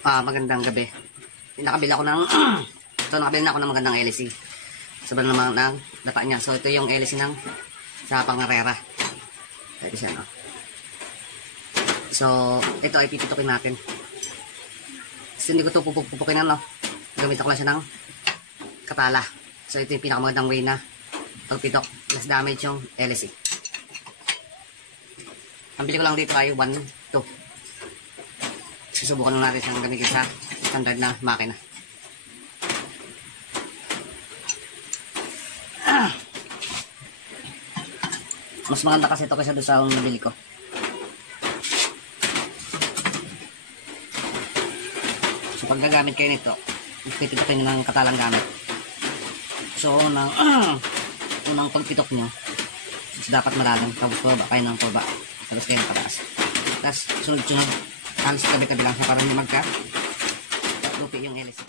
Magandang gabi. Nakabili ako ng nakabili na ako ng magandang elese. Sobrang naman ng dapa niya. So ito yung elese ng sa bangkarera. Ito siya, no? So ito ay pipitukin natin. So hindi ko ito pupukin, no? Gamitin ko lang siya ng katala. So ito yung pinakamagandang way na pagpitok. Less damage yung elese. Ang bili ko lang dito ay 1, 2. Susubukan lang natin siyang gamitin sa standard na makina. Mas maganda kasi ito kaysa doon sa nabili ko. So pag gagamit kayo nito, pipitukin nyo ng katalang gamit. So unang pagpitok nyo, dapat malalang. Tapos baba, kayo ng baba. Tapos kayo ng pataas. Tapos sunod-sunod. Halos kabi-kabi lang siya para hindi magka-lupi yung elese.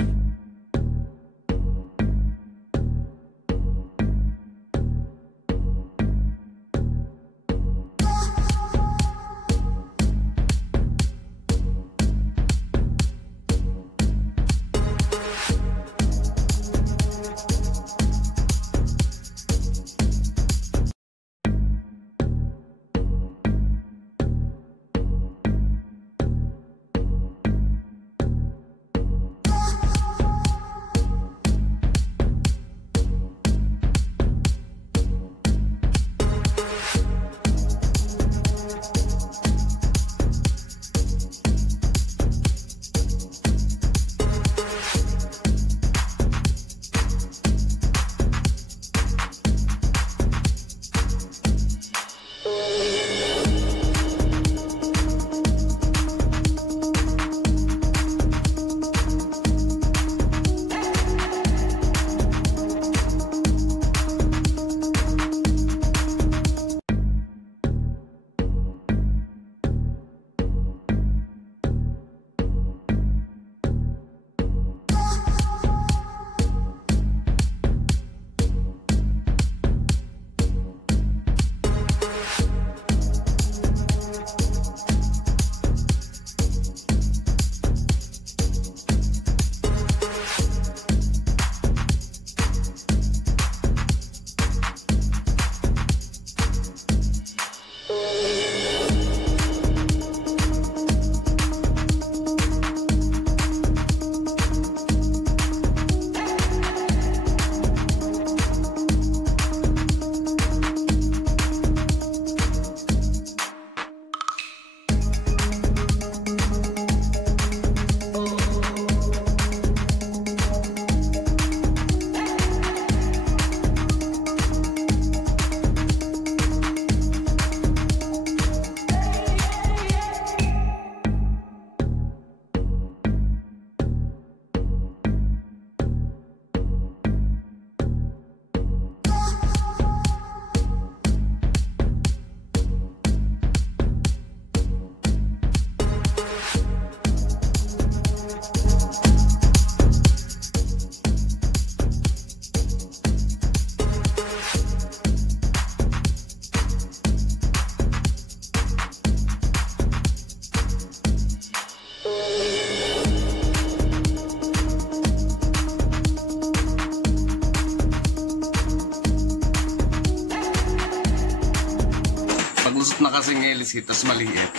Lusot na kasing elese, tas maliit.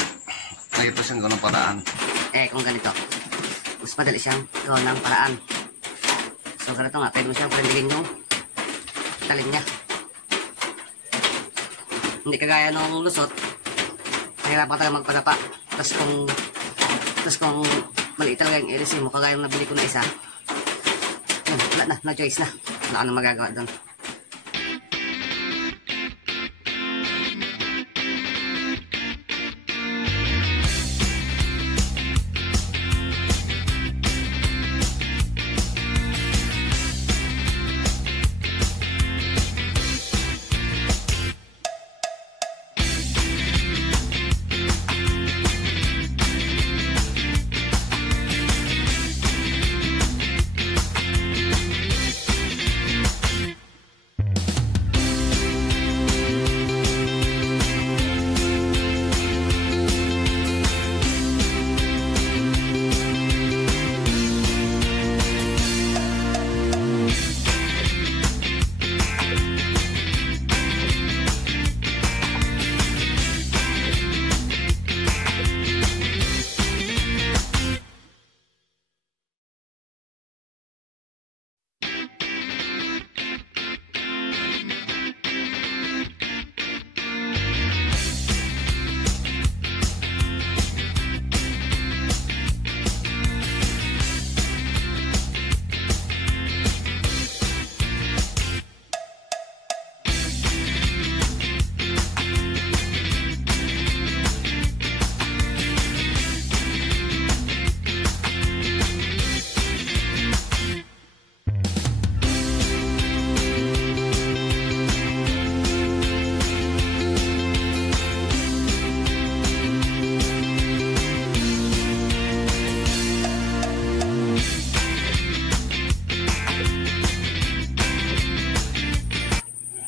Ito siyang gawang paraan. Kung ganito, mas madali siyang gawang paraan. So ganito nga, pwede mo siyang palindigin yung talim niya. Hindi kagaya nung lusot, nahirapan talaga magpadapa. Tapos kung maliit talaga yung elese mo, kagaya yung nabili ko na isa, wala na, no choice na. Wala ka nang magagawa doon.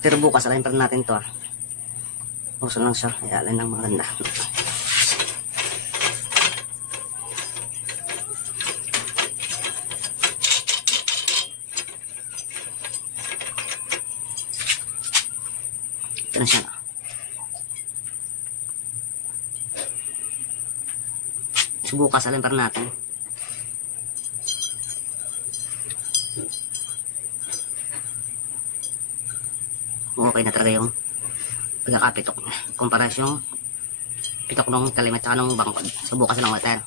Pero bukas, alayin pa rin natin to Puso lang siya. Alin ng maganda. Ito na siya So, bukas, alayin pa rin natin. Okay na talaga yung pagkakapitok kumpara yung pitok ng kalim at saka ng bangkod. So bukas lang ulit tayo.